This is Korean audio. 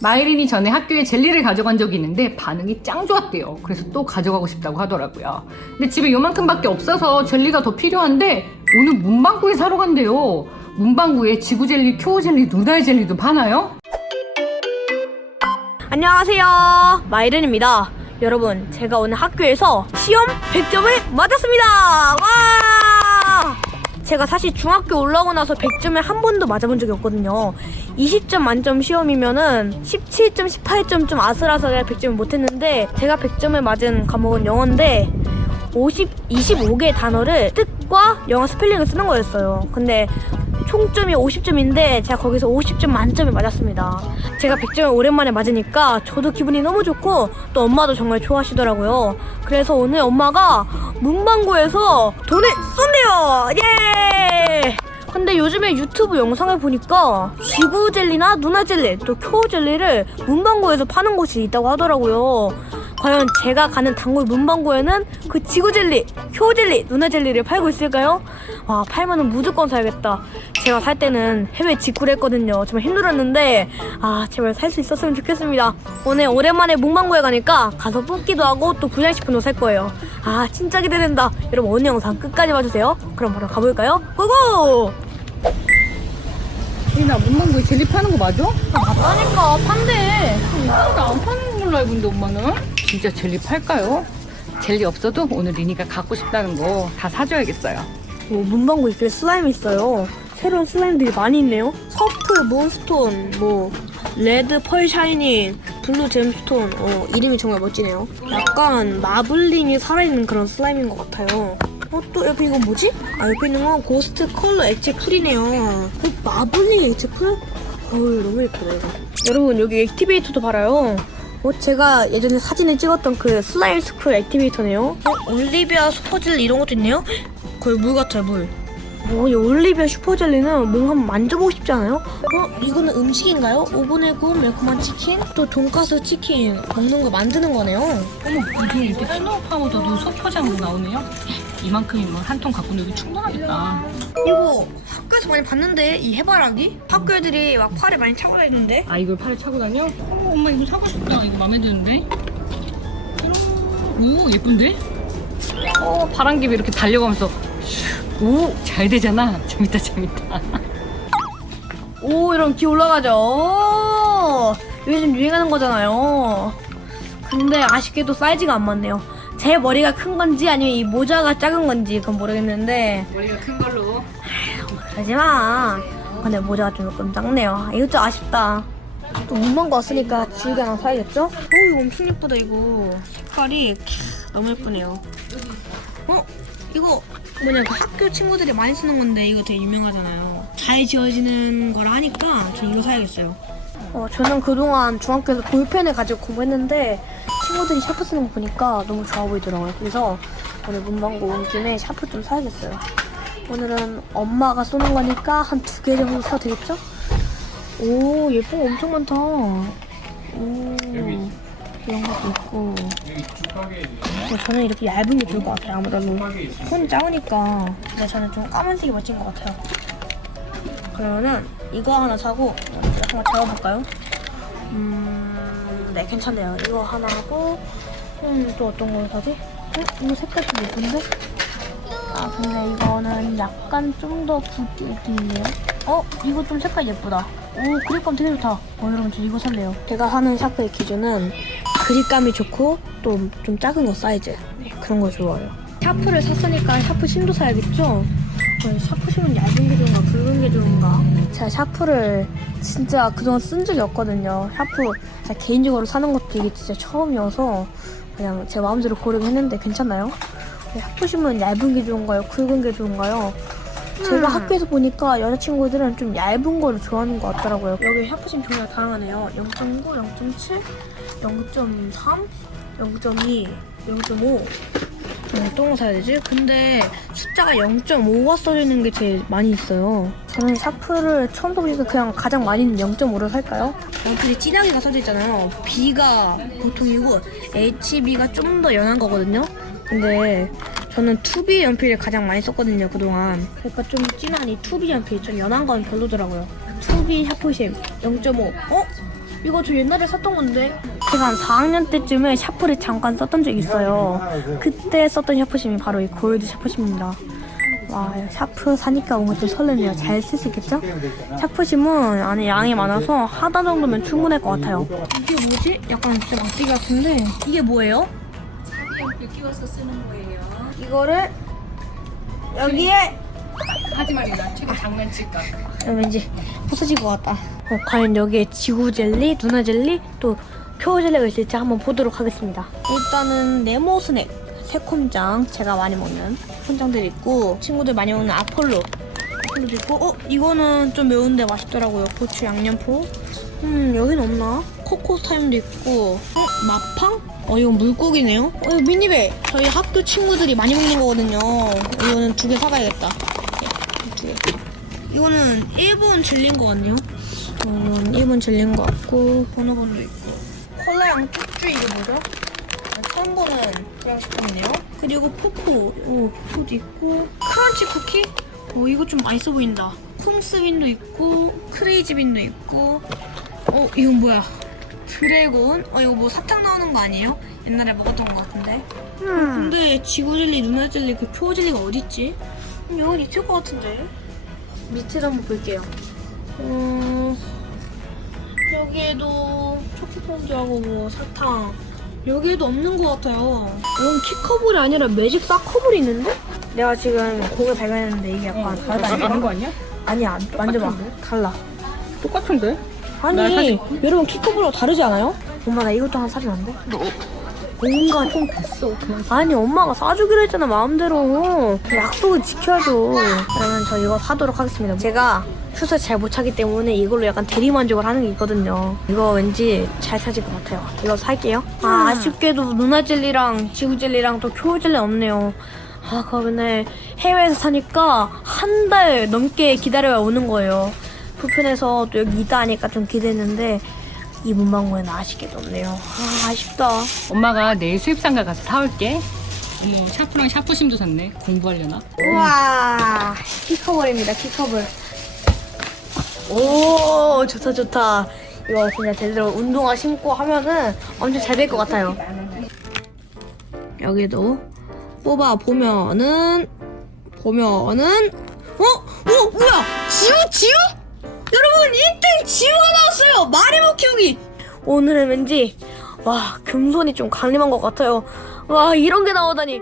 마이린이 전에 학교에 젤리를 가져간 적이 있는데 반응이 짱 좋았대요. 그래서 또 가져가고 싶다고 하더라고요. 근데 집에 요만큼밖에 없어서 젤리가 더 필요한데 오늘 문방구에 사러 간대요. 문방구에 지구 젤리, 쿄 젤리, 누나의 젤리도 파나요? 안녕하세요. 마이른입니다. 여러분, 제가 오늘 학교에서 시험 100점을 맞았습니다. 와! 제가 사실 중학교 올라오고 나서 100점을 한 번도 맞아본 적이 없거든요. 20점 만점 시험이면은 17점, 18점 좀 아슬아슬하게 100점을 못했는데 제가 100점을 맞은 과목은 영어인데 50, 25개의 단어를 뜻 과 영어 스펠링을 쓰는 거였어요. 근데 총점이 50점인데 제가 거기서 50점 만점을 맞았습니다. 제가 100점을 오랜만에 맞으니까 저도 기분이 너무 좋고 또 엄마도 정말 좋아하시더라고요. 그래서 오늘 엄마가 문방구에서 돈을 쏜대요. 예! 근데 요즘에 유튜브 영상을 보니까 지구 젤리나 누나 젤리 또쿄 젤리를 문방구에서 파는 곳이 있다고 하더라고요. 과연 제가 가는 단골 문방구에는 그 지구 젤리, 쿄 젤리, 누나 젤리를 팔고 있을까요? 와 팔면은 무조건 사야겠다. 제가 살 때는 해외 직구를 했거든요. 정말 힘들었는데 아 제발 살 수 있었으면 좋겠습니다. 오늘 오랜만에 문방구에 가니까 가서 뽑기도 하고 또 불량식품도 살 거예요. 아 진짜 기대된다. 여러분 오늘 영상 끝까지 봐주세요. 그럼 바로 가볼까요? 고고! 나 문방구에 젤리 파는 거 맞아? 아 맞다니까 판대. 이상하게 안 파는 걸로 알고 있는데 엄마는? 진짜 젤리 팔까요? 젤리 없어도 오늘 리니가 갖고 싶다는 거 다 사줘야겠어요. 뭐 문방구 있길래 슬라임이 있어요. 새로운 슬라임들이 많이 있네요. 서프, 몬스톤, 뭐 레드 펄 샤이닝, 블루 잼스톤. 어 이름이 정말 멋지네요. 약간 마블링이 살아있는 그런 슬라임인 것 같아요. 어 또 옆에 이건 뭐지? 아 옆에 있는 건 고스트 컬러 액체 풀이네요. 어, 마블링 액체 풀? 어우 너무 예쁘다 이거. 여러분 여기 액티베이터도 팔아요. 어, 제가 예전에 사진을 찍었던 그 슬라임 스쿨 액티베이터네요. 어, 올리비아 슈퍼젤리 이런 것도 있네요. 거의 물 같아요, 물. 어, 이 올리비아 슈퍼젤리는 뭔가 한번 만져보고 싶지 않아요? 어, 이거는 음식인가요? 오븐에 구운 매콤한 치킨? 또 돈가스 치킨 먹는 거 만드는 거네요. 어머, 이게 이렇게 스노우 파우더도 소포장으로 나오네요? 이만큼이면 한 통 갖고 놀기 충분하겠다. 이거 학교에서 많이 봤는데, 이 해바라기? 학교 애들이 막 팔에 많이 차고 다니는데? 아, 이걸 팔에 차고 다녀? 어, 엄마 이거 사고 싶다. 이거 마음에 드는데? 오, 예쁜데? 어, 바람개비 이렇게 달려가면서 오, 잘 되잖아. 재밌다, 재밌다. 오, 이런 기 올라가죠. 오, 요즘 유행하는 거잖아요. 근데 아쉽게도 사이즈가 안 맞네요. 제 머리가 큰 건지 아니면 이 모자가 작은 건지 그건 모르겠는데 머리가 큰 걸로. 그러지 마. 근데 모자가 좀 조금 작네요. 아, 좀 아쉽다. 또 문방구 왔으니까 지우개 하나 사야겠죠? 오 이거 엄청 예쁘다 이거. 색깔이 캬, 너무 예쁘네요. 어? 이거 뭐냐 그 학교 친구들이 많이 쓰는 건데 이거 되게 유명하잖아요. 잘 지워지는 거라 하니까 저 이거 사야겠어요. 어, 저는 그동안 중학교에서 볼펜을 가지고 공부했는데 친구들이 샤프 쓰는 거 보니까 너무 좋아 보이더라고요. 그래서 오늘 문방구 온 김에 샤프 좀 사야겠어요. 오늘은 엄마가 쏘는 거니까 한 두 개 정도 사도 되겠죠? 오 예쁜 거 엄청 많다. 오 이런 것도 있고. 근데 저는 이렇게 얇은 게 좋을 것 같아요. 아무래도 손이 작으니까. 근데 저는 좀 까만색이 멋진 것 같아요. 그러면은 이거 하나 사고 한번 잡아볼까요? 음, 네 괜찮네요. 이거 하나 하고 음, 또 어떤 걸 사지? 어? 이거 색깔 좀 예쁜데? 아 근데 이거는 약간 좀 더 붓기네요. 어? 이거 좀 색깔 예쁘다. 오 그립감 되게 좋다. 어 여러분 저 이거 살래요. 제가 하는 샤프의 기준은 그립감이 좋고 또 좀 작은 거 사이즈. 네 그런 거 좋아요. 샤프를 샀으니까 샤프 심도 사야겠죠? 어, 샤프 심은 얇은 게 좋은가 굵은 게 좋은가? 제가 샤프를 진짜 그동안 쓴 적이 없거든요. 샤프 제가 개인적으로 사는 것도 이게 진짜 처음이어서 그냥 제 마음대로 고르긴 했는데 괜찮나요? 샤프 심은 얇은 게 좋은가요? 굵은 게 좋은가요? 제가 학교에서 보니까 여자친구들은 좀 얇은 거를 좋아하는 것 같더라고요. 여기 샤프심 종류가 다양하네요. 0.9, 0.7, 0.3, 0.2, 0.5. 어떤 거 사야 되지? 근데 숫자가 0.5가 써있는 게 제일 많이 있어요. 저는 샤프를 처음 써보니까 그냥 가장 많이 있는 0.5를 살까요? 연필이 진하게가 써져 있잖아요. B가 보통이고 HB가 좀 더 연한 거거든요. 근데 저는 2B 연필을 가장 많이 썼거든요 그동안. 그러니까 좀 진한 이 2B 연필 좀 연한 건 별로더라고요. 2B 샤프심 0.5. 어? 이거 저 옛날에 샀던 건데. 제가 한 4학년 때쯤에 샤프를 잠깐 썼던 적이 있어요. 그때 썼던 샤프심이 바로 이 골드 샤프심입니다. 와, 샤프 사니까 뭔가 좀 설레네요. 잘 쓸 수 있겠죠? 샤프심은 안에 양이 많아서 하나 정도면 충분할 것 같아요. 이게 뭐지? 약간 진짜 막대기 같은데 이게 뭐예요? 끼워서 쓰는 거예요. 이거를 여기에 하지 말자. 최근 장난칠까. 어, 왠지 부서질 것 같다. 어, 과연 여기에 지구 젤리, 누나 젤리, 또 표 젤리가 있을지 한번 보도록 하겠습니다. 일단은 네모 스낵, 새콤장 제가 많이 먹는 콤장들 있고 친구들 많이 먹는 아폴로, 아폴로도 있고 어 이거는 좀 매운데 맛있더라고요. 고추 양념포. 음 여긴 없나? 코코 타임도 있고 어 마팡? 어 이건 물고기네요. 어 미니베 저희 학교 친구들이 많이 먹는 거거든요. 이거는 두 개 사가야겠다. 네, 두 개. 이거는 일본 젤리인 것 같네요. 이거는 일본 젤리인 것 같고 번호번도 있고 콜라랑 쭉쭉 이게 뭐죠? 처음 보는 그냥 식품이네요. 그리고 포포, 오 포포도 있고 크런치 쿠키. 오 이거 좀 맛있어 보인다. 콩스빈도 있고 크레이지빈도 있고. 어 이건 뭐야? 드래곤. 어 이거 뭐 사탕 나오는 거 아니에요? 옛날에 먹었던 것 같은데. 근데 지구 젤리, 누나 젤리 그 표 젤리가 어디 있지? 음, 여기 있을 것 같은데. 밑에도 한번 볼게요. 음, 여기에도 초코펀드하고 뭐 사탕. 여기에도 없는 것 같아요. 이건 키커블이 아니라 매직 사커블이 있는데? 내가 지금 공을 발견했는데 이게 약간 다르다. 다른 거 아니야? 아니야, 만져봐. 달라. 똑같은데? 나 아니, 사실- 여러분 키커블하고 다르지 않아요? 엄마 나 이것도 하나 사주면 안 돼? 뭔가 조금 됐어. 그만. 아니 엄마가 사주기로 했잖아 마음대로. 약속을 지켜야죠 그러면 저 이거 사도록 하겠습니다. 제가 슛을 잘못 차기 때문에 이걸로 약간 대리만족을 하는 게 있거든요. 이거 왠지 잘 사질 것 같아요. 이거 살게요. 아 아쉽게도 누나 젤리랑 지구 젤리랑 또쿄 젤리 없네요. 아 그거 맨날 해외에서 사니까 한 달 넘게 기다려야 오는 거예요. 불편해서 또 여기 있다 하니까 좀 기대했는데 이 문방구에는 아쉽게도 없네요 아 아쉽다 엄마가 내일 수입상가 가서 사올게. 어머, 샤프랑 샤프심도 샀네. 공부하려나? 우와 키커볼입니다 키커볼 오 좋다 좋다 이거 진짜 제대로 운동화 신고 하면은 엄청 잘 될 것 같아요 여기도 뽑아 보면은 보면은 어? 어 뭐야 지우 지우? 키우기 오늘은 왠지 와 금손이 좀 강림한 것 같아요. 와 이런 게 나오다니